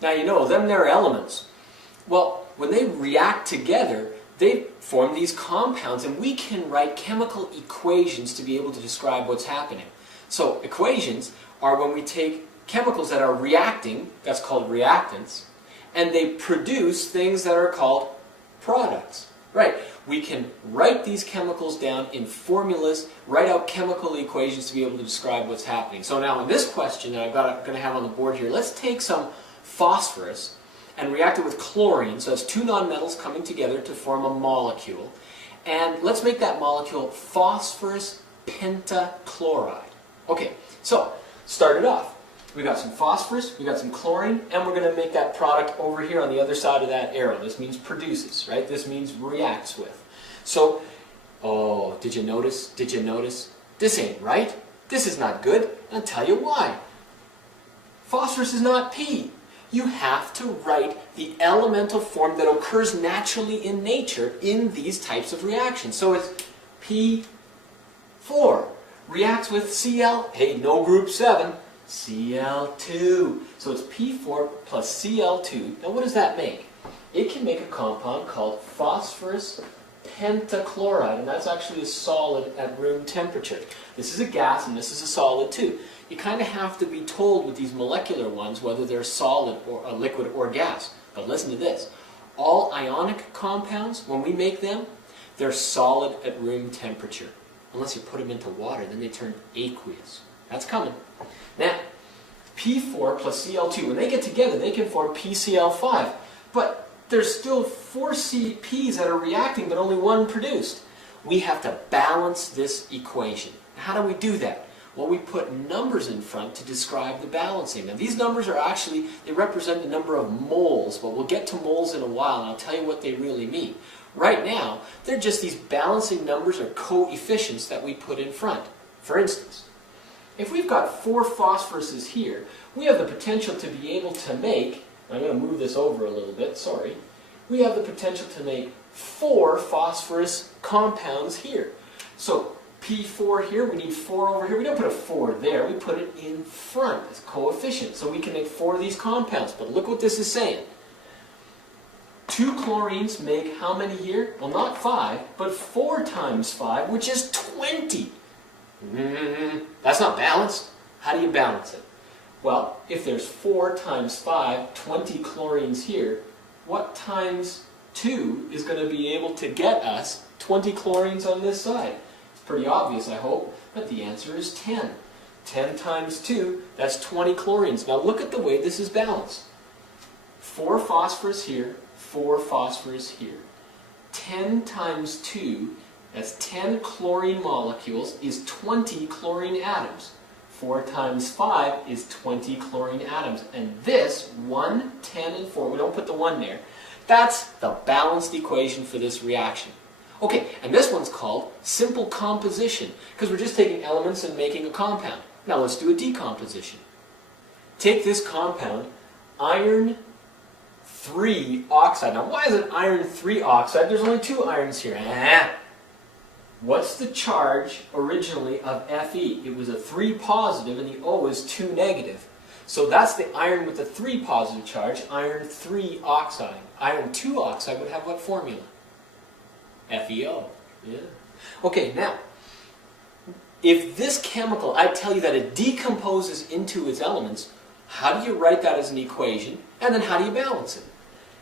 Now you know, them they're elements. Well, when they react together, they form these compounds, and we can write chemical equations to be able to describe what's happening. So equations are when we take chemicals that are reacting, that's called reactants, and they produce things that are called products. Right, we can write these chemicals down in formulas, write out chemical equations to be able to describe what's happening. So now in this question that I'm going to have on the board here, let's take some phosphorus and react it with chlorine, so that's two nonmetals coming together to form a molecule. And let's make that molecule phosphorus pentachloride. Okay, so start it off. We got some phosphorus, we got some chlorine, and we're going to make that product over here on the other side of that arrow. This means produces, right? This means reacts with. So, oh, did you notice? Did you notice? This ain't right. This is not good. I'll tell you why. Phosphorus is not P. You have to write the elemental form that occurs naturally in nature in these types of reactions. So it's P4. Reacts with Cl, hey, no group 7, Cl2. So it's P4 plus Cl2. Now what does that make? It can make a compound called phosphorus pentachloride, and that's actually a solid at room temperature. This is a gas and this is a solid too. You kind of have to be told with these molecular ones whether they're solid or a liquid or gas. But listen to this. All ionic compounds, when we make them, they're solid at room temperature. Unless you put them into water, then they turn aqueous. That's coming. Now, P4 plus Cl2, when they get together, they can form PCl5. But there's still 4 CPs that are reacting, but only one produced. We have to balance this equation. How do we do that? Well, we put numbers in front to describe the balancing. Now, these numbers are actually, they represent the number of moles, but we'll get to moles in a while, and I'll tell you what they really mean. Right now, they're just these balancing numbers or coefficients that we put in front. For instance, if we've got 4 phosphoruses here, we have the potential to be able to make, I'm going to move this over a little bit, sorry, we have the potential to make 4 phosphorus compounds here. So P4 here, we need 4 over here. We don't put a 4 there, we put it in front as coefficient. So we can make 4 of these compounds. But look what this is saying. 2 chlorines make how many here? Well, not 5, but 4 times 5, which is 20. That's not balanced. How do you balance it? Well, if there's 4 times 5, 20 chlorines here, what times 2 is going to be able to get us 20 chlorines on this side? It's pretty obvious, I hope, but the answer is 10. 10 times 2, that's 20 chlorines. Now look at the way this is balanced. 4 phosphorus here, 4 phosphorus here. 10 times 2, that's 10 chlorine molecules, is 20 chlorine atoms. 4 times 5 is 20 chlorine atoms. And this, 1, 10, and 4, we don't put the 1 there, that's the balanced equation for this reaction. Okay, and this one's called simple composition, because we're just taking elements and making a compound. Now let's do a decomposition. Take this compound, iron 3 oxide. Now why is it iron 3 oxide? There's only 2 irons here. What's the charge originally of Fe? It was a 3 positive and the O is 2 negative. So that's the iron with the 3 positive charge, iron 3 oxide. Iron 2 oxide would have what formula? FeO. Yeah. Okay, now, if this chemical, I tell you that it decomposes into its elements, how do you write that as an equation? And then how do you balance it?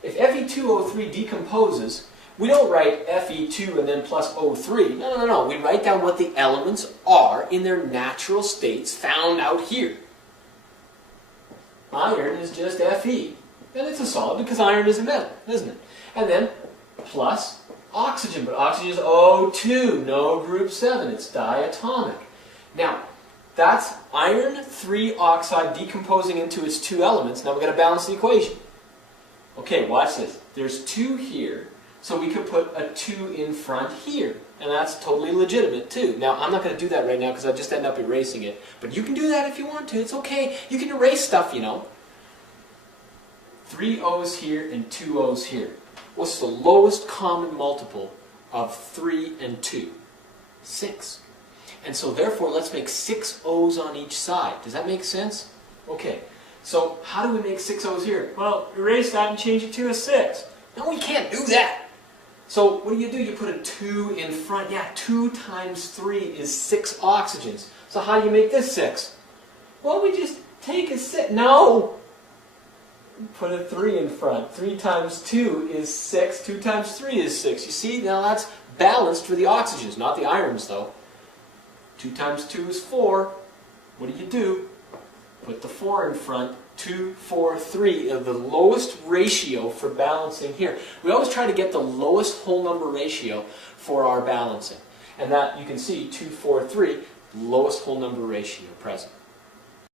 If Fe2O3 decomposes, we don't write Fe2 and then plus O3. No. We write down what the elements are in their natural states found out here. Iron is just Fe. And it's a solid because iron is a metal, isn't it? And then plus oxygen. But oxygen is O2, no group 7. It's diatomic. Now, that's iron 3 oxide decomposing into its 2 elements. Now we've got to balance the equation. Okay, watch this. There's 2 here. So we could put a 2 in front here, and that's totally legitimate too. Now, I'm not going to do that right now because I'll just end up erasing it. But you can do that if you want to. It's okay. You can erase stuff, you know. 3 O's here and 2 O's here. What's the lowest common multiple of 3 and 2? 6. And so therefore, let's make 6 O's on each side. Does that make sense? Okay. So how do we make 6 O's here? Well, erase that and change it to a 6. No, we can't do that. So what do? You put a 2 in front. Yeah, 2 times 3 is 6 oxygens. So how do you make this 6? Well, we just take a 6. No! Put a 3 in front. 3 times 2 is 6. 2 times 3 is 6. You see, now that's balanced for the oxygens, not the irons though. 2 times 2 is 4. What do? Put the 4 in front. 2, 4, 3, the lowest ratio for balancing here. We always try to get the lowest whole number ratio for our balancing. And that, you can see, 2, 4, 3, lowest whole number ratio present.